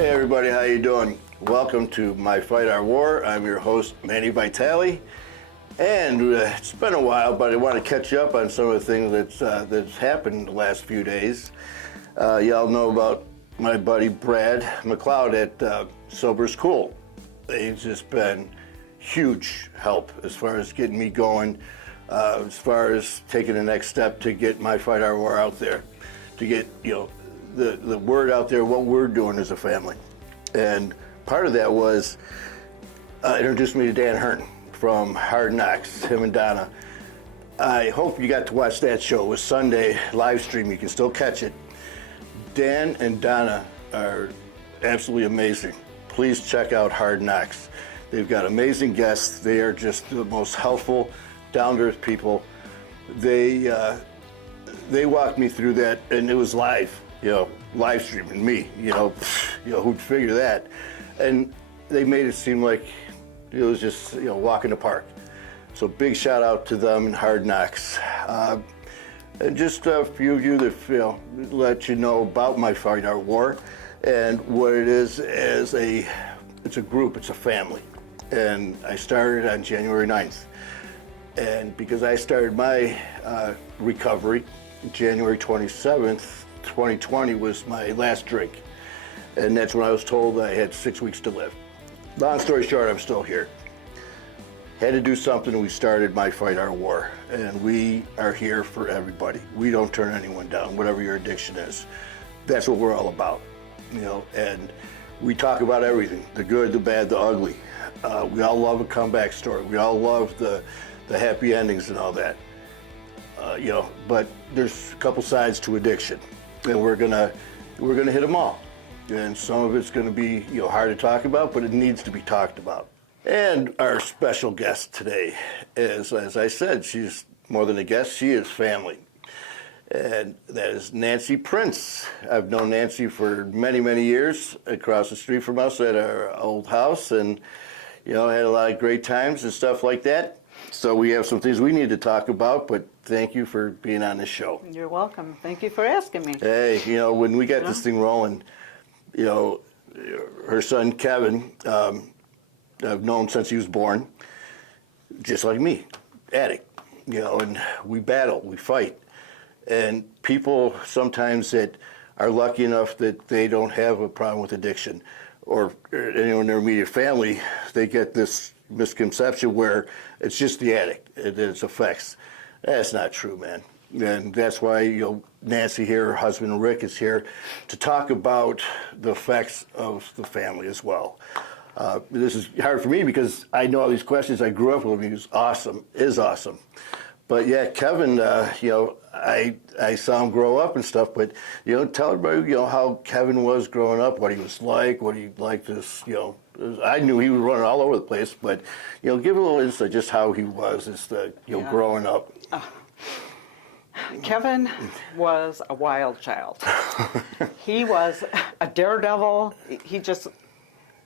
Hey everybody, how you doing? Welcome to My Fight Our War. I'm your host, Manny Vitale. And it's been a while, but I want to catch you up on some of the things that's happened the last few days. Y'all know about my buddy Brad McLeod at Sober's Cool. He's just been huge help as far as getting me going, as far as taking the next step to get My Fight Our War out there, to get the word out there, what we're doing as a family. And part of that was introduced me to Dan Hearn from Hard Knocks, him and Donna. I hope you got to watch that show. It was Sunday live stream. You can still catch it. Dan and Donna are absolutely amazing. Please check out Hard Knocks. They've got amazing guests. They are just the most helpful, down-to-earth people. They walked me through that, and it was live. Live streaming me, who'd figure that? And they made it seem like it was just, walk in the park. So big shout out to them and Hard Knocks. And just a few of you that, let you know about My Fight Our War and what it is as it's a group, it's a family. And I started on January 9th. And because I started my recovery, January 27th, 2020 was my last drink. And that's when I was told I had 6 weeks to live. Long story short, I'm still here. Had to do something, we started My Fight Our War. And we are here for everybody. We don't turn anyone down, whatever your addiction is. That's what we're all about, and we talk about everything, the good, the bad, the ugly. We all love a comeback story. We all love the happy endings and all that. But there's a couple sides to addiction, and we're gonna hit them all. And some of it's gonna be hard to talk about, but it needs to be talked about. And our special guest today is, as I said, she's more than a guest, she is family. And that is Nancy Prince. I've known Nancy for many, many years across the street from us at our old house, and had a lot of great times and stuff like that. So we have some things we need to talk about, but thank you for being on this show. You're welcome. Thank you for asking me. Hey, when we got this thing rolling, her son Kevin, I've known since he was born, just like me, addict, and we battle, we fight. And people sometimes that are lucky enough that they don't have a problem with addiction, or anyone in their immediate family, they get this misconception where it's just the addict and its effects. That's not true, man. And that's why Nancy here, her husband Rick, is here to talk about the effects of the family as well. This is hard for me because I know all these questions. I grew up with him. He was awesome, is awesome. But yeah, Kevin, I saw him grow up and stuff, but, tell everybody, how Kevin was growing up, what he was like, what he liked this, I knew he was running all over the place, but, give a little insight just how he was as growing up. Kevin was a wild child. He was a daredevil. He just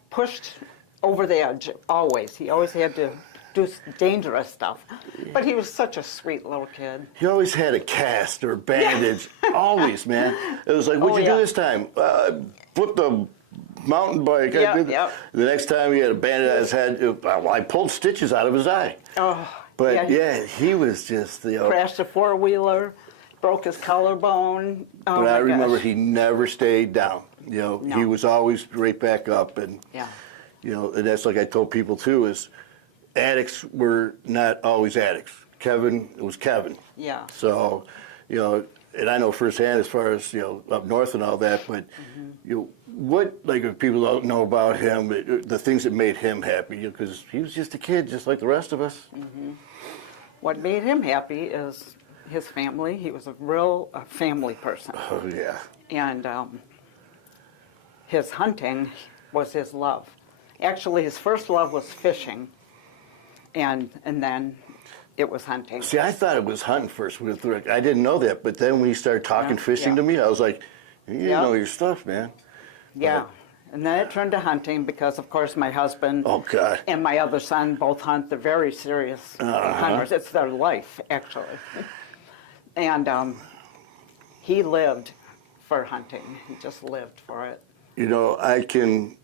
pushed over the edge, always. He always had to do dangerous stuff. But he was such a sweet little kid. He always had a cast or a bandage, always, man. It was like, what'd you do this time? Flip the mountain bike. The next time he had a bandage on his head, I pulled stitches out of his eye. Oh, but he was just, crashed a four-wheeler, broke his collarbone. Oh, but I remember he never stayed down. No. He was always right back up. And, and that's like I told people too, is addicts were not always addicts. Kevin was Kevin. Yeah. So, and I know firsthand as far as, up north and all that, but, what, if people don't know about him, the things that made him happy, because he was just a kid, just like the rest of us. Mm-hmm. What made him happy is his family. He was a real family person. Oh, yeah. And his hunting was his love. Actually, his first love was fishing, and then it was hunting. See, I thought it was hunting first with Rick. I didn't know that, but then when he started talking fishing to me, I was like, you know your stuff, man. Yeah, and then it turned to hunting because, of course, my husband and my other son both hunt. They're very serious hunters. It's their life, actually. And he lived for hunting. He just lived for it. You know, I can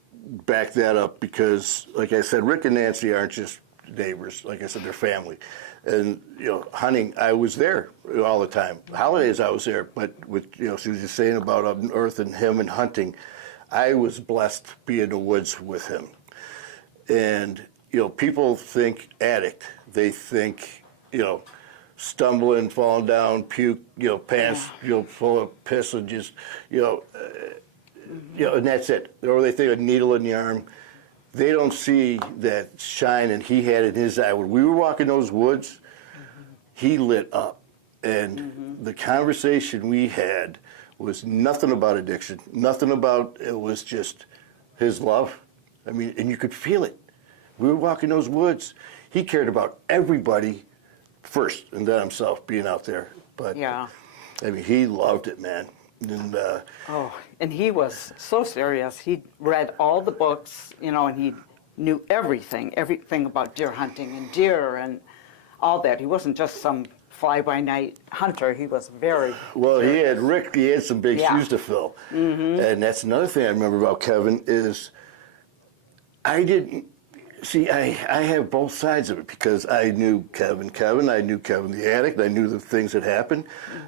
back that up because, like I said, Rick and Nancy aren't just neighbors. Like I said, they're family. And, you know, hunting, I was there all the time. Holidays, I was there. But with, you know, she was just saying about up north and him and hunting, I was blessed to be in the woods with him. And, you know, people think addict. They think, you know, stumbling, falling down, puke, you know, pants, you know, full of piss and just, you know, and that's it. Or they think a needle in the arm. They don't see that shine and he had in his eye. When we were walking those woods, he lit up. And the conversation we had was nothing about addiction, nothing about, it was just his love. I mean, and you could feel it. We were walking those woods. He cared about everybody first and then himself being out there. But, Yeah. I mean, he loved it, man. And, And he was so serious. He read all the books, you know, and he knew everything about deer hunting and deer and all that. He wasn't just some fly-by-night hunter. He was very well, serious. he had some big Yeah. shoes to fill. And that's another thing I remember about Kevin is I didn't, see, I have both sides of it because I knew Kevin, I knew Kevin the addict, I knew the things that happened.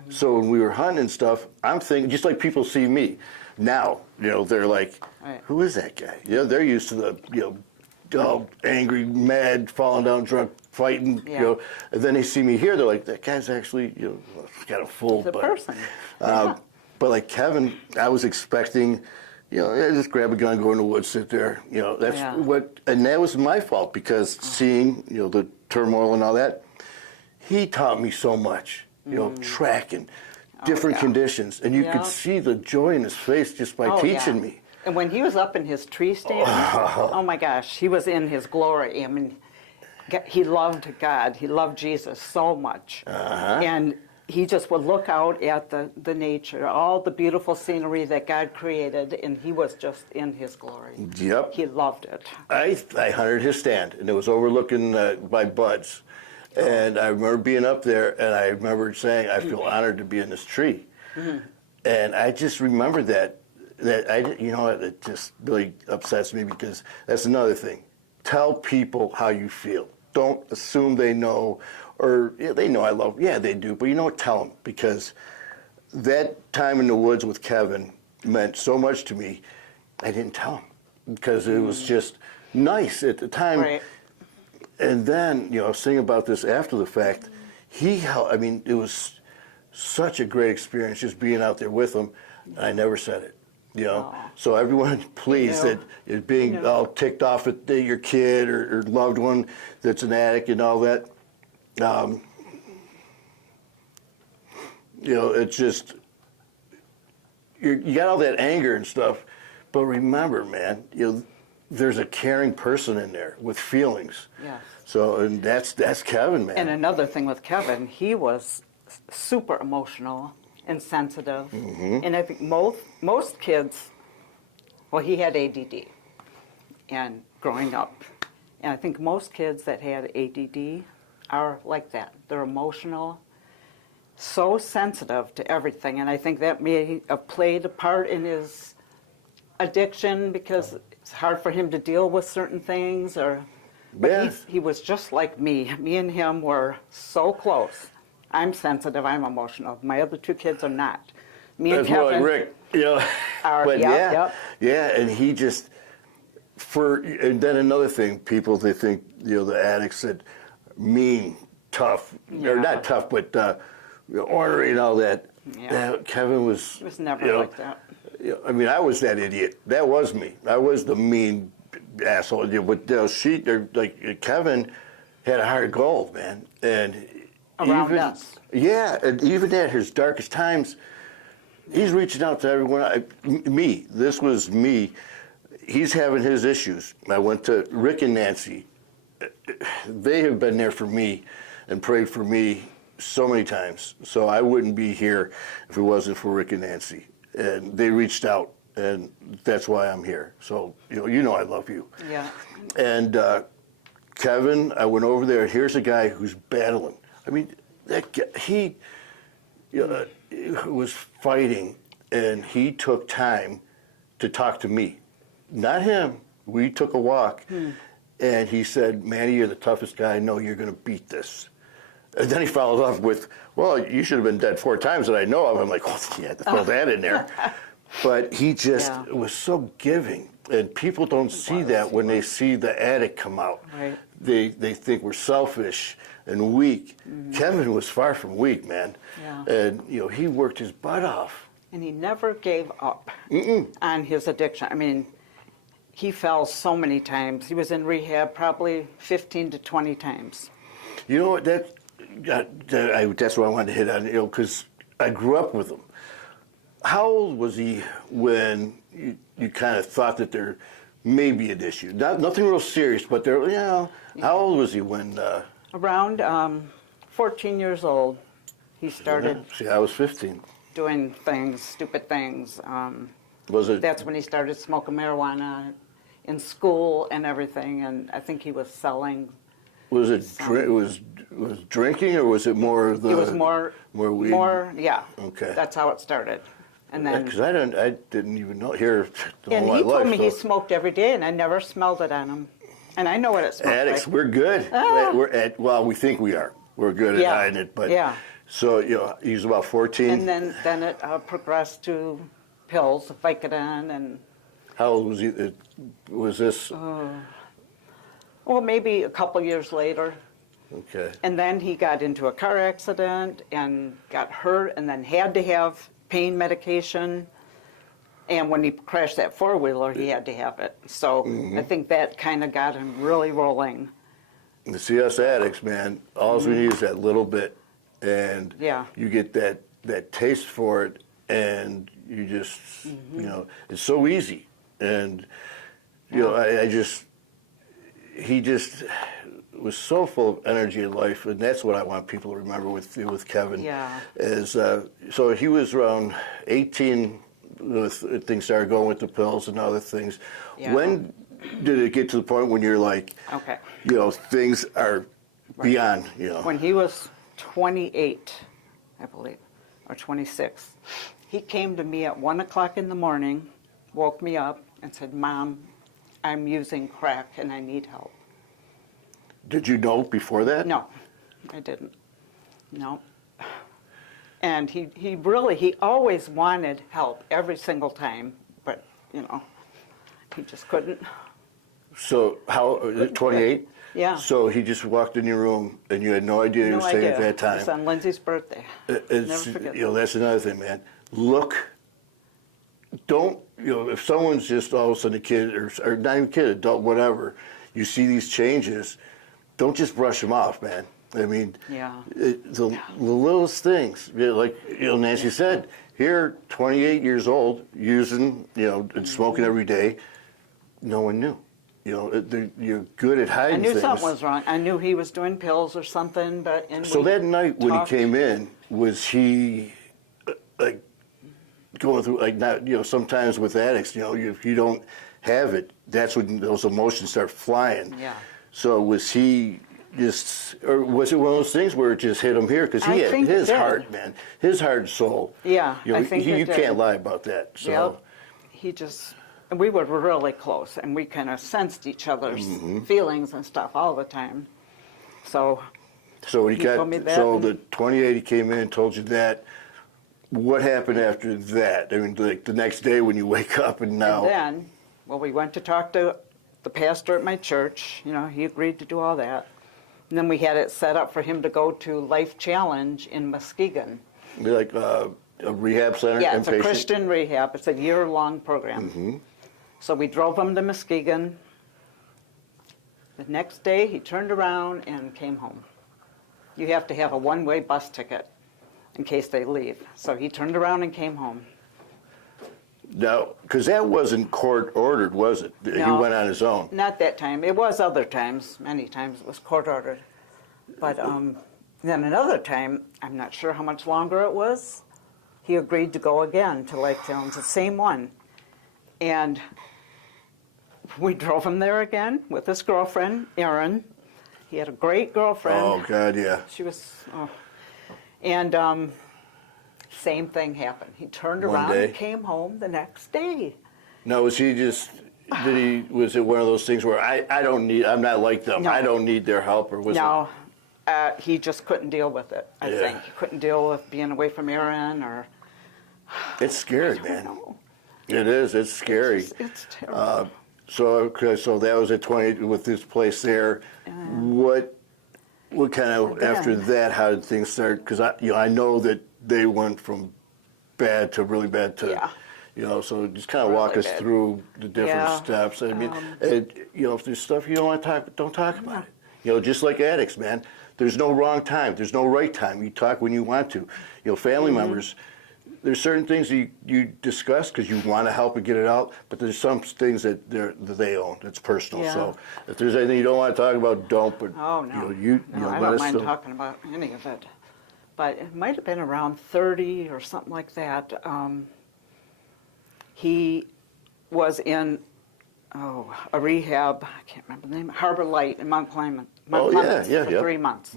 So when we were hunting and stuff, I'm thinking, just like people see me now, you know, they're like, Right. who is that guy? You know, they're used to the, you know, all angry, mad, falling down drunk, fighting, Yeah. you know, and then they see me here, they're like, that guy's actually, you know, got a full He's a butt. person. Yeah. But like Kevin, I was expecting, you know, just grab a gun, go in the woods, sit there. You know, that's Yeah. and that was my fault because seeing, you know, the turmoil and all that, he taught me so much, you know, tracking, different yeah. conditions. And you Yeah. could see the joy in his face just by teaching me. And when he was up in his tree stand, oh my gosh, he was in his glory. I mean, he loved God. He loved Jesus so much. And he just would look out at the nature, all the beautiful scenery that God created, and he was just in his glory. Yep. He loved it. I hunted his stand, and it was overlooking by buds. And I remember being up there, and I remember saying, I feel honored to be in this tree. And I just remembered that you know, it just really upsets me because that's another thing. Tell people how you feel. Don't assume they know, or yeah, they know I love, yeah, they do, but you know what, tell them, because that time in the woods with Kevin meant so much to me, I didn't tell him, because it was just nice at the time. Right. And then, you know, I was thinking about this after the fact, I mean, it was such a great experience just being out there with him, and I never said it. You know, so everyone, please, that is being all ticked off at your kid or loved one that's an addict and all that. You know, it's just you got all that anger and stuff, but remember, man, you know, there's a caring person in there with feelings. Yes. So, and that's Kevin, man. And another thing with Kevin, he was super emotional and sensitive. And I think most kids, well, he had ADD and growing up. And I think most kids that had ADD are like that. They're emotional, so sensitive to everything. And I think that may have played a part in his addiction because it's hard for him to deal with certain things. But he was just like me. Me and him were so close. I'm sensitive, I'm emotional. My other two kids are not. Me and That's more Kevin like Rick, you know. are, But yep. yeah, and he just, and then another thing, people, they think, you know, the addicts that mean, tough, or not tough, but ornery and all that. Yeah. Kevin was, He was never you know, like that. I mean, I was that idiot. That was me. I was the mean asshole. But like Kevin had a heart of gold, man. And Around us. Yeah, and even at his darkest times, he's reaching out to everyone. This was me. He's having his issues. I went to Rick and Nancy. They have been there for me and prayed for me so many times. So I wouldn't be here if it wasn't for Rick and Nancy. And they reached out, and that's why I'm here. So, you know I love you. Yeah. And Kevin, I went over there. Here's a guy who's battling. I mean, that guy, he was fighting, and he took time to talk to me, not him. We took a walk, and he said, "Manny, you're the toughest guy I know. You're going to beat this." And then he followed up with, "Well, you should have been dead 4 times that I know of." I'm like, "Oh, you had to throw that in there." But he just was so giving, and people don't see that when they see the addict come out. Right. They think we're selfish and weak. Kevin was far from weak, man. Yeah. And he worked his butt off. And he never gave up on his addiction. I mean, he fell so many times. He was in rehab probably 15 to 20 times. You know what? That's what I wanted to hit on, because I grew up with him. How old was he when you kind of thought that there may be an issue? Nothing real serious, but there. How old was he when? Around 14 years old, he started. See, I was 15. Doing things, stupid things. Was it? That's when he started smoking marijuana in school and everything. And I think he was selling. Was it was drinking, or was it more the? It was more weed. More, yeah. Okay. That's how it started, and then. Because I didn't even know here. And all he my life, told me so. he smoked every day, and I never smelled it on him. And I know what it smells Addicts, like. we're good. Well, we think we are. We're good at hiding it, but So he was about 14. And then it progressed to pills, Vicodin, and. How old was he? Was this? Well, maybe a couple years later. Okay. And then he got into a car accident and got hurt, and then had to have pain medication. And when he crashed that 4-wheeler, he had to have it. So I think that kind of got him really rolling. The CS addicts, man, all we need is that little bit, and you get that taste for it, and you just, it's so easy. And, he just was so full of energy in life, and that's what I want people to remember with Kevin. Yeah. So he was around 18 when things started going with the pills and other things. Yeah. When did it get to the point when you're like, okay, things are beyond, When he was 28, I believe, or 26, he came to me at 1 o'clock in the morning, woke me up, and said, "Mom, I'm using crack and I need help." Did you know before that? No, I didn't. No. And he always wanted help every single time, but, he just couldn't. So how, 28? Yeah. So he just walked in your room and you had no idea he was saying at that time. It was on Lindsay's birthday. Never forget that. That's another thing, man. If someone's just all of a sudden a kid, or not even a kid, adult, whatever, you see these changes, don't just brush them off, man. I mean, the littlest things, like Nancy said, here, 28 years old, using, and smoking every day, no one knew. You're good at hiding things. I knew something was wrong. I knew he was doing pills or something, but... So that night when he came in, was he, going through, not, sometimes with addicts, if you don't have it, that's when those emotions start flying. Yeah. So was he just, or was it one of those things where it just hit him here? Because he had his heart, man, his heart and soul. Yeah, I think you can't lie about that. So. Yep. He just, and we were really close, and we kind of sensed each other's feelings and stuff all the time. So when he told me that, the 28 he came in and told you that. What happened after that? I mean, like the next day when you wake up and now. And then, we went to talk to the pastor at my church. He agreed to do all that. And then we had it set up for him to go to Life Challenge in Muskegon. Like a rehab center? Yeah, it's a Christian rehab. It's a year-long program. So we drove him to Muskegon. The next day, he turned around and came home. You have to have a one-way bus ticket in case they leave. So he turned around and came home. Now, because that wasn't court-ordered, was it? No, he went on his own. Not that time. It was other times. Many times it was court-ordered. But then another time, I'm not sure how much longer it was, he agreed to go again to Lake Challenge, the same one. And we drove him there again with his girlfriend, Erin. He had a great girlfriend. Oh, God, yeah. She was... And same thing happened. He turned around and came home the next day. No, was he just? Was it one of those things where I'm not like them. No. I don't need their help, or was No, he just couldn't deal with it. I Yeah. think he couldn't deal with being away from Aaron, or It's scary, man. It is. It's scary. it's terrible. So that was at 20 with this place there. What kind of Again. after that? How did things start? Because I know that they went from bad to really bad to. Yeah. So just kind of walk Really us bad. through the different Yeah. steps. I mean, if there's stuff you don't want to talk, don't talk about it. Just like addicts, man. There's no wrong time. There's no right time. You talk when you want to. Family Mm-hmm. members. There's certain things you discuss because you want to help and get it out, but there's some things that they own. It's personal. Yeah. So if there's anything you don't want to talk about, don't. But Oh, no. no, I let don't us mind know. talking about any of it. But it might have been around 30 or something like that. He was in a rehab, I can't remember the name, Harbor Light in Mount Clemens yeah, for yeah. 3 months.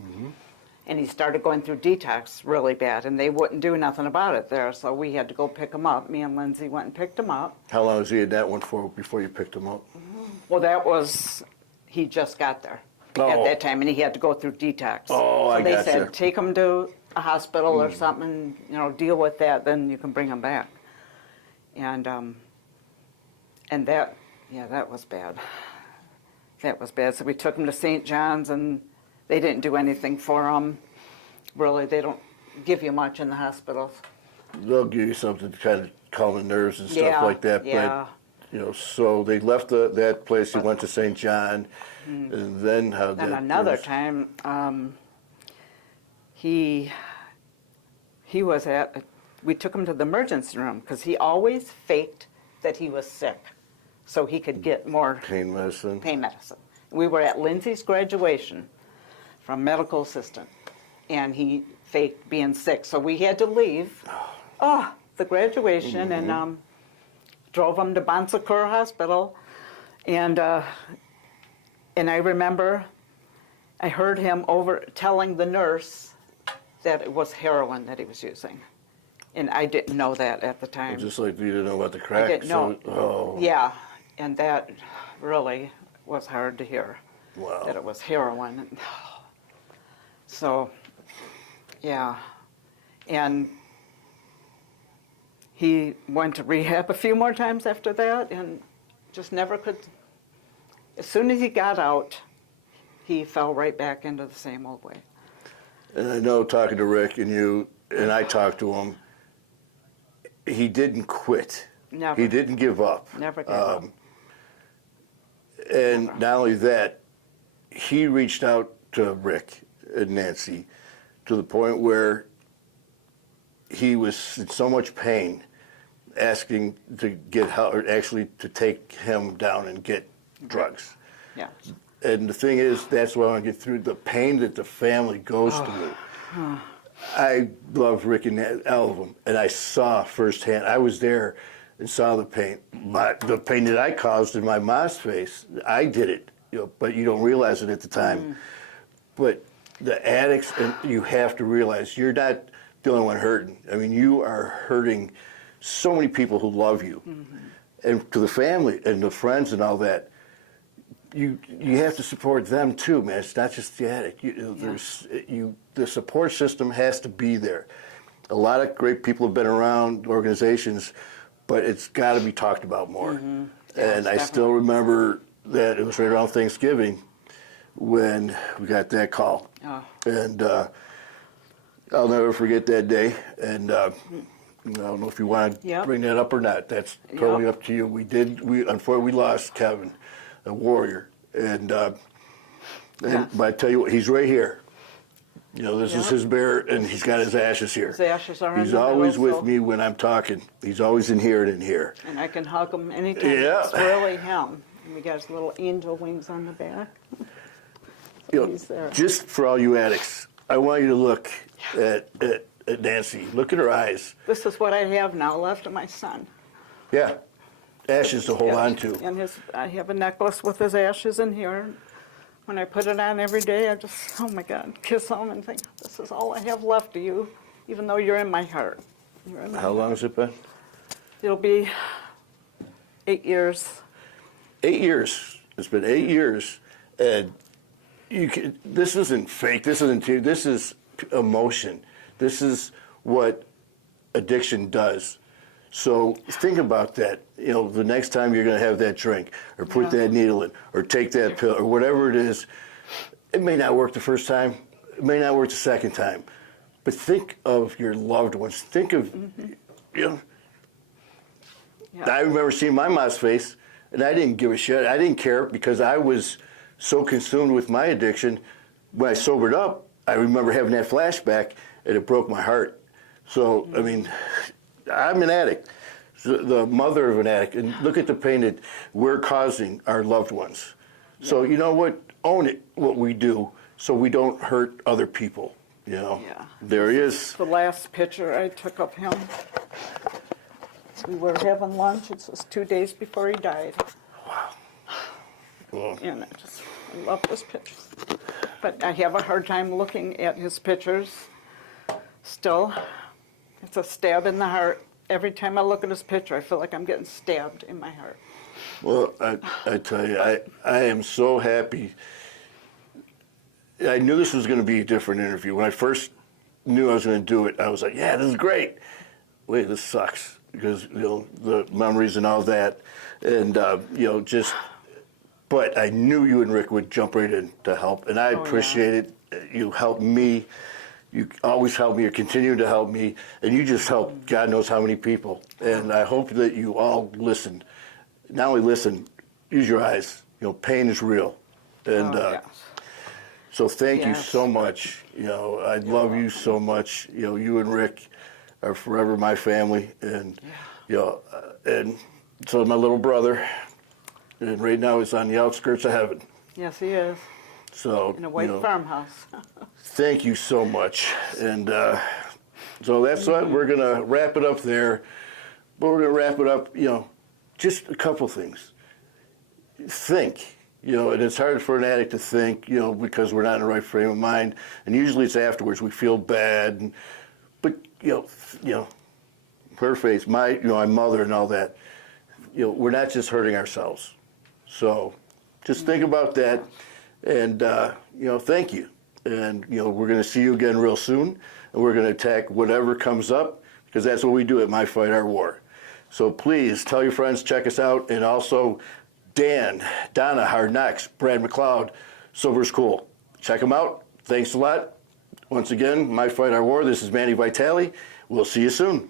And he started going through detox really bad, and they wouldn't do nothing about it there, so we had to go pick him up. Me and Lindsay went and picked him up. How long was he in that one for before you picked him up? Well, he just got there at Oh. that time, and he had to go through detox. Oh, so I they gotcha. said, take him to a hospital or something, deal with that, then you can bring him back. And that was bad. That was bad. So we took him to St. John's, and they didn't do anything for him. Really, they don't give you much in the hospitals. They'll give you something to kind of calm the nerves and stuff Yeah, like that. yeah. But so they left that place. He went to St. John, and then how did And that? another time, he was we took him to the emergency room because he always faked that he was sick so he could get more Pain medicine. pain medicine. We were at Lindsay's graduation from medical assistant, and he faked being sick, so we had to leave the graduation and drove him to Bon Secours Hospital, and I remember I heard him telling the nurse that it was heroin that he was using, and I didn't know that at the time. Just like you didn't know about the crack. I didn't know. Oh. Yeah, and that really was hard to hear. Wow. That it was heroin. So, yeah, and he went to rehab a few more times after that, and just never could. As soon as he got out, he fell right back into the same old way. And I know, talking to Rick and you, and I talked to him, he didn't quit. Never. He didn't give up. Never gave up. And not only that, he reached out to Rick and Nancy to the point where he was in so much pain, asking to get help, or actually to take him down and get drugs. Yeah. And the thing is, that's what I want to get through, the pain that the family goes through. I love Rick and all of them, and I saw firsthand. I was there and saw the pain. The pain that I caused in my mom's face, I did it, but you don't realize it at the time. But the addicts, and you have to realize you're not the only one hurting. I mean, you are hurting so many people who love you. And to the family and the friends and all that, you have to support them too, man. It's not just the addict. The support system has to be there. A lot of great people have been around organizations, but it's got to be talked about more. And I still remember that it was right around Thanksgiving when we got that call. And I'll never forget that day. And I don't know if you want to bring that up or not. That's totally up to you. Unfortunately, we lost Kevin, a warrior. And but I tell you what, he's right here. This is his bear, and he's got his ashes here. His ashes are in He's the always middle, with me when I'm talking. He's always in here and in here. And I can hug him anytime. Yeah. It's really him. And we got his little angel wings on the back. He's there. Just for all you addicts, I want you to look at Nancy. Look at her eyes. This is what I have now left of my son. Yeah, ashes to hold on to. And I have a necklace with his ashes in here. When I put it on every day, I just, oh my God, kiss him and think, this is all I have left of you, even though you're in my heart. How long has it been? It'll be 8 years. 8 years. It's been 8 years, and this isn't fake. This isn't. This is emotion. This is what addiction does. So think about that. The next time you're going to have that drink, or put that needle in, or take that pill, or whatever it is, it may not work the first time. It may not work the second time. But think of your loved ones. Think of, I remember seeing my mom's face, and I didn't give a shit. I didn't care because I was so consumed with my addiction. When I sobered up, I remember having that flashback, and it broke my heart. So, I mean, I'm an addict, the mother of an addict, and look at the pain that we're causing our loved ones. So, you know what? Own it, what we do, so we don't hurt other people. There he is. The last picture I took of him. We were having lunch. It was 2 days before he died. Wow. Well, And I love this picture. But I have a hard time looking at his pictures still. It's a stab in the heart. Every time I look at his picture, I feel like I'm getting stabbed in my heart. well, I tell you, I am so happy. I knew this was going to be a different interview. When I first knew I was going to do it, I was like, yeah, this is great. Wait, this sucks because, the memories and all that. And, but I knew you and Rick would jump right in to help. And I appreciate it. You helped me. You always help me. You're continuing to help me. And you just help God knows how many people. And I hope that you all listen. Not only listen, use your eyes. Pain is real. And, so thank you so much. I love you so much. You and Rick are forever my family, and and so my little brother, and right now he's on the outskirts of heaven. Yes, he is. So In a white farmhouse. thank you so much, and so that's what we're gonna wrap it up there. But we're gonna wrap it up. Just a couple things. Think. And it's hard for an addict to think, because we're not in the right frame of mind. And usually it's afterwards we feel bad. But, her face, my mother and all that, we're not just hurting ourselves. So just think about that. And, thank you. And, we're going to see you again real soon. And we're going to attack whatever comes up, because that's what we do at My Fight, Our War. So please tell your friends, check us out. And also, Donna, Hard Knocks, Brad McLeod, Sober's Cool. Check them out. Thanks a lot. Once again, My Fight, Our War. This is Manny Vitale. We'll see you soon.